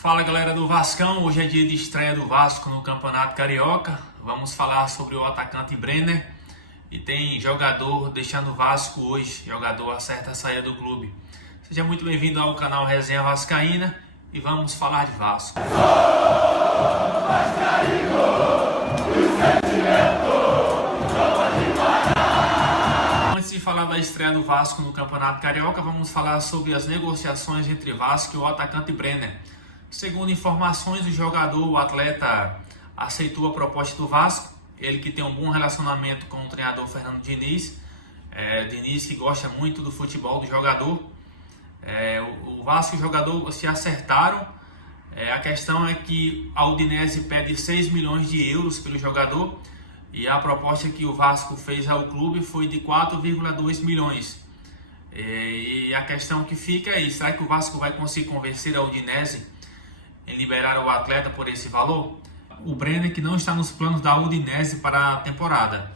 Fala galera do Vascão, hoje é dia de estreia do Vasco no Campeonato Carioca. Vamos falar sobre o atacante Brenner. E tem jogador deixando o Vasco hoje, jogador acerta a saída do clube. Seja muito bem-vindo ao canal Resenha Vascaína e vamos falar de Vasco. Antes de falar da estreia do Vasco no Campeonato Carioca, vamos falar sobre as negociações entre Vasco e o atacante Brenner. Segundo informações, o atleta aceitou a proposta do Vasco. Ele que tem um bom relacionamento com o treinador Fernando Diniz. Diniz que gosta muito do futebol do jogador. O Vasco e o jogador se acertaram. A questão é que a Udinese pede 6 milhões de euros pelo jogador. E a proposta que o Vasco fez ao clube foi de 4,2 milhões. E a questão que fica é: será que o Vasco vai conseguir convencer a Udinese em liberar o atleta por esse valor? O Brenner que não está nos planos da Udinese para a temporada.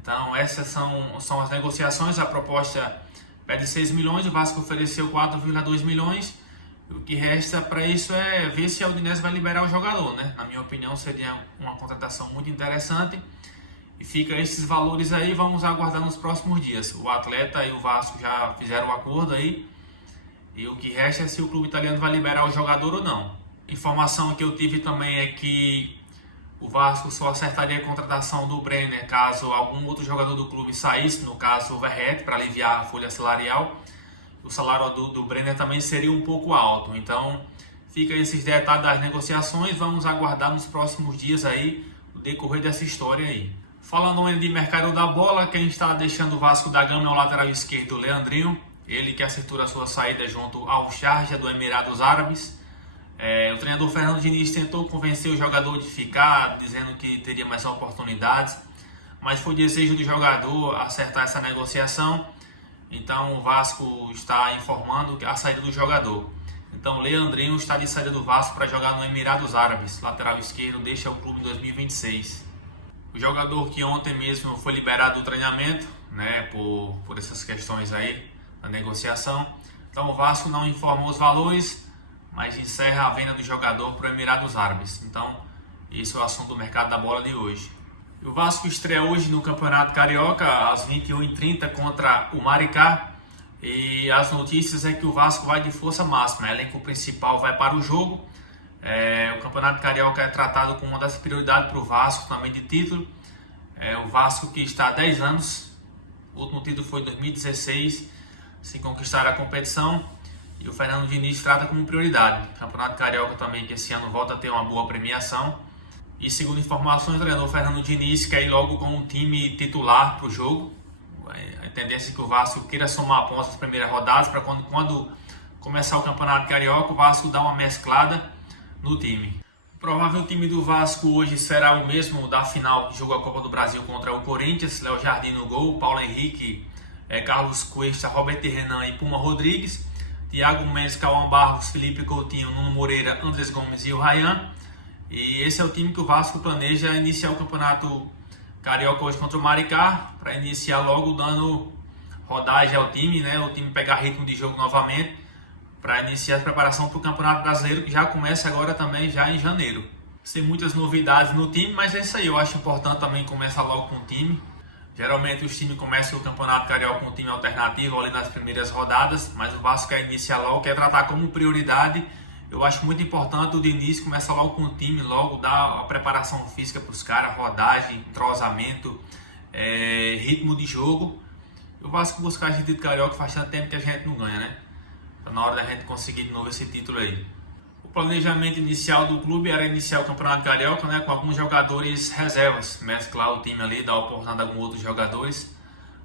Então essas são as negociações. A proposta pede 6 milhões, o Vasco ofereceu 4,2 milhões. O que resta para isso é ver se a Udinese vai liberar o jogador, né? Na minha opinião seria uma contratação muito interessante. E fica esses valores aí, vamos aguardar nos próximos dias. O atleta e o Vasco já fizeram o acordo aí. E o que resta é se o clube italiano vai liberar o jogador ou não. Informação que eu tive também é que o Vasco só acertaria a contratação do Brenner caso algum outro jogador do clube saísse, no caso o Verratti, para aliviar a folha salarial. O salário do Brenner também seria um pouco alto. Então fica esses detalhes das negociações, vamos aguardar nos próximos dias aí o decorrer dessa história aí. Falando ainda de mercado da bola, quem está deixando o Vasco da Gama é o lateral esquerdo Leandrinho. Ele que acertou a sua saída junto ao Sharjah do Emirados Árabes. O treinador Fernando Diniz tentou convencer o jogador de ficar, dizendo que teria mais oportunidades, mas foi desejo do jogador acertar essa negociação. Então o Vasco está informando a saída do jogador. Então Leandrinho está de saída do Vasco para jogar no Emirados Árabes. Lateral esquerdo deixa o clube em 2026. O jogador que ontem mesmo foi liberado do treinamento, né, por essas questões aí da negociação. Então o Vasco não informa os valores, mas encerra a venda do jogador para o Emirados Árabes. Então, esse é o assunto do mercado da bola de hoje. O Vasco estreia hoje no Campeonato Carioca, às 21h30, contra o Maricá. E as notícias é que o Vasco vai de força máxima. O elenco principal vai para o jogo. O Campeonato Carioca é tratado como uma das prioridades para o Vasco, também de título. O Vasco que está há 10 anos. O último título foi em 2016, sem conquistar a competição. E o Fernando Diniz trata como prioridade. O Campeonato Carioca também, que esse ano volta a ter uma boa premiação. E segundo informações, o treinador Fernando Diniz quer ir logo com um time titular para o jogo. A tendência é que o Vasco queira somar pontos nas primeiras rodadas, para quando começar o Campeonato Carioca, o Vasco dá uma mesclada no time. O provável time do Vasco hoje será o mesmo da final que jogou a Copa do Brasil contra o Corinthians. Léo Jardim no gol, Paulo Henrique, Carlos Cuesta, Robert Renan e Puma Rodrigues. Thiago Mendes, Cauã Barros, Felipe Coutinho, Nuno Moreira, Andrés Gomes e o Ryan. E esse é o time que o Vasco planeja iniciar o Campeonato Carioca hoje contra o Maricá, para iniciar logo dando rodagem ao time, né? O time pegar ritmo de jogo novamente, para iniciar a preparação para o Campeonato Brasileiro, que já começa agora também, já em janeiro. Sem muitas novidades no time, mas é isso aí. Eu acho importante também começar logo com o time. Geralmente os times começam o Campeonato Carioca com um time alternativo ali nas primeiras rodadas, mas o Vasco quer iniciar logo, quer tratar como prioridade. Eu acho muito importante o Diniz começar logo com o time, logo dar a preparação física para os caras, rodagem, entrosamento, ritmo de jogo. E o Vasco buscar esse título carioca faz tanto tempo que a gente não ganha, né? Está na hora da gente conseguir de novo esse título aí. O planejamento inicial do clube era iniciar o Campeonato Carioca, né, com alguns jogadores reservas, mesclar o time ali, dar oportunidade a alguns outros jogadores.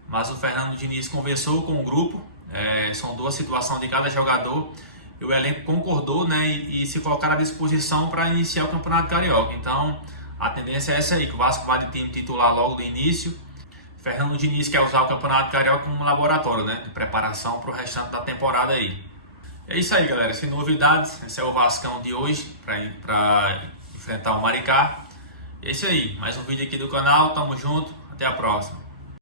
Mas o Fernando Diniz conversou com o grupo, sondou a situação de cada jogador e o elenco concordou, né, e se colocaram à disposição para iniciar o Campeonato Carioca. Então a tendência é essa aí, que o Vasco vai de time titular logo do início. Fernando Diniz quer usar o Campeonato Carioca como um laboratório, né, de preparação para o restante da temporada aí. É isso aí, galera, sem novidades. Esse é o Vascão de hoje para enfrentar o Maricá. É isso aí, mais um vídeo aqui do canal, tamo junto, até a próxima.